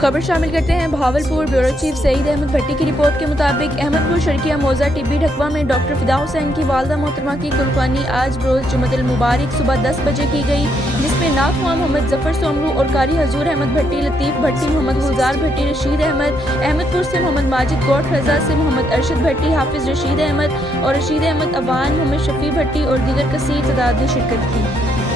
खबर शामिल करते हैं भावलपुर। ब्यूरो चीफ सईद अहमद भट्टी की रिपोर्ट के मुताबिक अहमदपुर शर्किया मौजा टिब्बी ढकवा में डॉक्टर फिदा हुसैन की वालदा मोहतरमा की कुर्बानी आज रोज़ जुम्मतुल मुबारक सुबह 10 बजे की गई, जिसमें नाखवा मोहम्मद जफर सोमरू और कारी हजूर अहमद भट्टी, लतीफ़ भट्टी, मोहम्मद गुलजार भट्टी, रशीद अहमद, अहमदपुर से मोहम्मद माजिद, गोट रजा से मोहम्मद अरशद भट्टी, हाफिज रशीद अहमद और रशीद अहमद, अवान, मोहम्मद शफी भट्टी और दीगर कसीर तादाद ने शिरकत की।